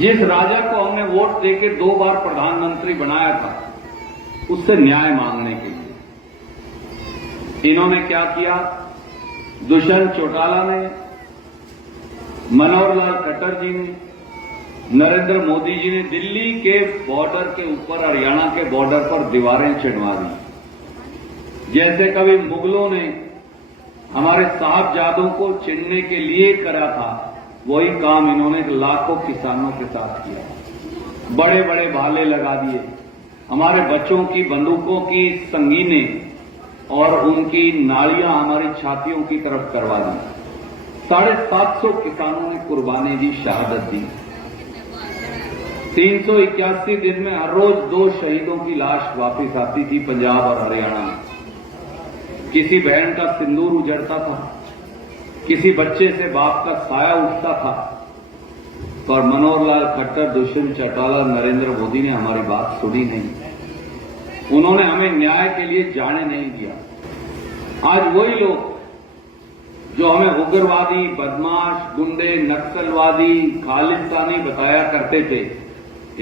जिस राजा को हमने वोट देके 2 बार प्रधानमंत्री बनाया था, उससे न्याय मांगने के लिए इन्होंने क्या किया? दुष्यंत चौटाला ने, मनोहर लाल खट्टर जी ने, नरेंद्र मोदी जी ने दिल्ली के बॉर्डर के ऊपर, हरियाणा के बॉर्डर पर दीवारें चढ़वा दी। जैसे कभी मुगलों ने हमारे साहबजादों को चिनने के लिए करा था, वही काम इन्होंने लाखों किसानों के साथ किया। बड़े बड़े भाले लगा दिए, हमारे बच्चों की बंदूकों की संगीनें और उनकी नालियां हमारी छातियों की तरफ करवा दी। 750 किसानों ने कुर्बानी दी, शहादत दी। 381 दिन में हर रोज 2 शहीदों की लाश वापस आती थी पंजाब और हरियाणा में। किसी बहन का सिंदूर उजड़ता था, किसी बच्चे से बाप का साया उठता था, और मनोहर लाल खट्टर, दुष्यंत चौटाला, नरेंद्र मोदी ने हमारी बात सुनी नहीं। उन्होंने हमें न्याय के लिए जाने नहीं दिया। आज वही लोग जो हमें उग्रवादी, बदमाश, गुंडे, नक्सलवादी, खालिस्तानी बताया करते थे,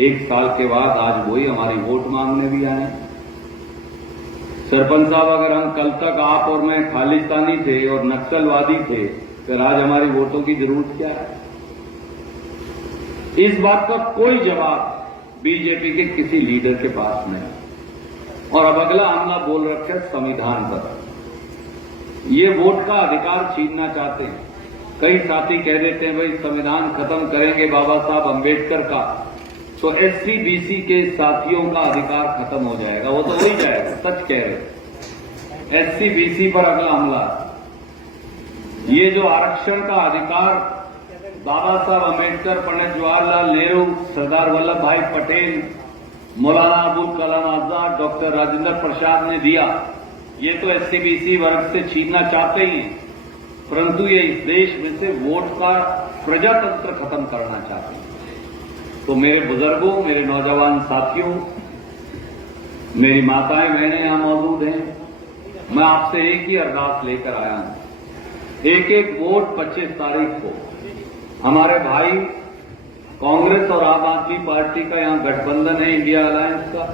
1 साल के बाद आज वही हमारी वोट मांगने भी आए। सरपंच साहब, अगर हम कल तक आप और मैं खालिस्तानी थे और नक्सलवादी थे, फिर आज हमारी वोटों की जरूरत क्या है? इस बात का कोई जवाब बीजेपी के किसी लीडर के पास नहीं। और अब अगला हमला बोल रखे है संविधान पर। ये वोट का अधिकार छीनना चाहते हैं। कई साथी कह देते हैं, भाई संविधान खत्म करेंगे बाबा साहब अम्बेडकर का, तो एससी बीसी के साथियों का अधिकार खत्म हो जाएगा। वो तो हो ही जाएगा, सच कह रहे। एससी बीसी पर अगला हमला। ये जो आरक्षण का अधिकार बाबा साहब अम्बेडकर, पंडित जवाहरलाल नेहरू, सरदार वल्लभ भाई पटेल, मौलाना अबुल कलाम आजाद, डॉक्टर राजेंद्र प्रसाद ने दिया, ये तो एससी बीसी वर्ग से छीनना चाहते ही हैं, परंतु ये इस देश में से वोट का प्रजातंत्र खत्म करना चाहते हैं। तो मेरे बुजुर्गों, मेरे नौजवान साथियों, मेरी माताएं बहनें यहां मौजूद हैं, मैं आपसे एक ही अरदास लेकर आया हूं। एक वोट 25 तारीख को हमारे भाई कांग्रेस और आम आदमी पार्टी का यहां गठबंधन है, इंडिया अलायंस का।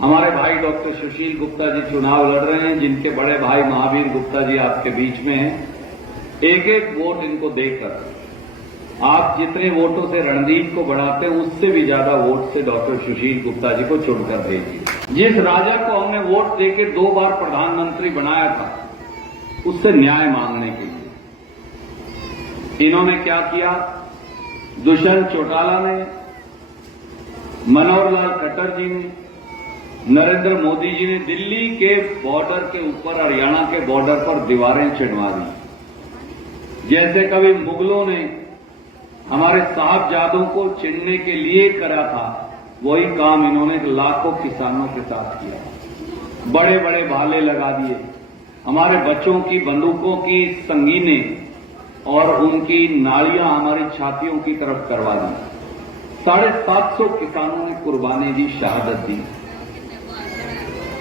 हमारे भाई डॉक्टर सुशील गुप्ता जी चुनाव लड़ रहे हैं, जिनके बड़े भाई महावीर गुप्ता जी आपके बीच में हैं। एक वोट इनको देकर आप जितने वोटों से रणदीप को बढ़ाते हैं, उससे भी ज्यादा वोट से डॉक्टर सुशील गुप्ता जी को चुनकर भेजिए। जिस राजा को हमने वोट देके 2 बार प्रधानमंत्री बनाया था, उससे न्याय मांगने के लिए इन्होंने क्या किया? दुष्यंत चौटाला ने, मनोहर लाल खट्टर जी ने, नरेंद्र मोदी जी ने दिल्ली के बॉर्डर के ऊपर, हरियाणा के बॉर्डर पर दीवारें चढ़वा दी। जैसे कभी मुगलों ने हमारे साहबजादों को चिनने के लिए करा था, वही काम इन्होंने लाखों किसानों के साथ किया। बड़े बड़े भाले लगा दिए, हमारे बच्चों की बंदूकों की संगीनें और उनकी नालियां हमारी छातियों की तरफ करवा दी। 750 किसानों ने कुर्बानी दी, शहादत दी।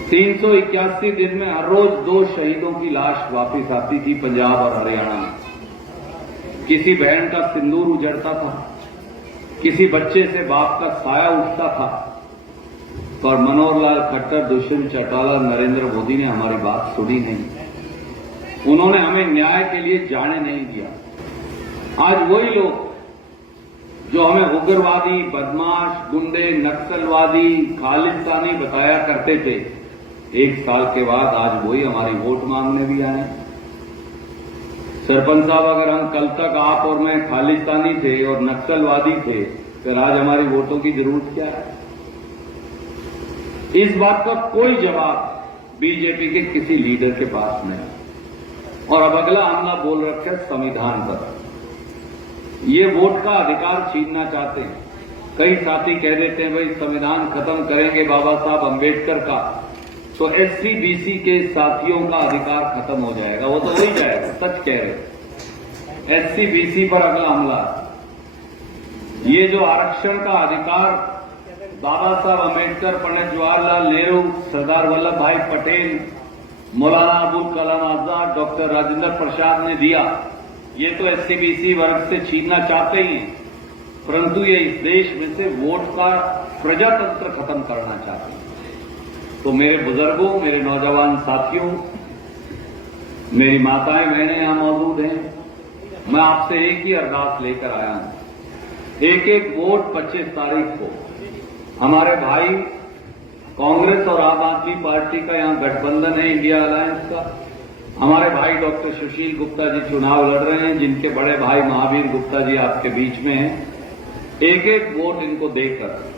381 दिन में हर रोज 2 शहीदों की लाश वापस आती थी पंजाब और हरियाणा में। किसी बहन का सिंदूर उजड़ता था, किसी बच्चे से बाप का साया उठता था, और मनोहर लाल खट्टर, दुष्यंत चौटाला, नरेंद्र मोदी ने हमारी बात सुनी नहीं। उन्होंने हमें न्याय के लिए जाने नहीं दिया। आज वही लोग जो हमें उग्रवादी, बदमाश, गुंडे, नक्सलवादी, खालिस्तानी बताया करते थे, 1 साल के बाद आज वही हमारी वोट मांगने भी आए। सरपंच साहब, अगर हम कल तक आप और मैं खालिस्तानी थे और नक्सलवादी थे, फिर आज हमारी वोटों की जरूरत क्या है? इस बात का कोई जवाब बीजेपी के किसी लीडर के पास नहीं। और अब अगला हमला बोल रखे है संविधान पर। ये वोट का अधिकार छीनना चाहते हैं। कई साथी कह देते हैं, भाई संविधान खत्म करेंगे बाबा साहब अम्बेडकर का, तो एससी बीसी के साथियों का अधिकार खत्म हो जाएगा। वो तो हो ही जाएगा, सच कह रहे। एससी बीसी पर अगला हमला। ये जो आरक्षण का अधिकार बाबा साहब अम्बेडकर, पंडित जवाहरलाल नेहरू, सरदार वल्लभ भाई पटेल, मौलाना अबुल कलाम आजाद, डॉक्टर राजेंद्र प्रसाद ने दिया, ये तो एससी बीसी वर्ग से छीनना चाहते ही हैं, परंतु ये इस देश में से वोट का प्रजातंत्र खत्म करना चाहते हैं। तो मेरे बुजुर्गों, मेरे नौजवान साथियों, मेरी माताएं बहनें यहां मौजूद हैं, मैं आपसे एक ही अरदास लेकर आया हूं। एक एक वोट 25 तारीख को हमारे भाई कांग्रेस और आम आदमी पार्टी का यहां गठबंधन है, इंडिया अलायंस का, हमारे भाई डॉक्टर सुशील गुप्ता जी चुनाव लड़ रहे हैं, जिनके बड़े भाई महावीर गुप्ता जी आपके बीच में हैं। एक एक वोट इनको देकर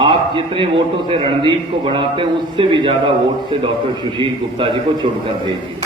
आप जितने वोटों से रणदीप को बढ़ाते हैं, उससे भी ज्यादा वोट से डॉक्टर सुशील गुप्ता जी को चुनकर भेजिए।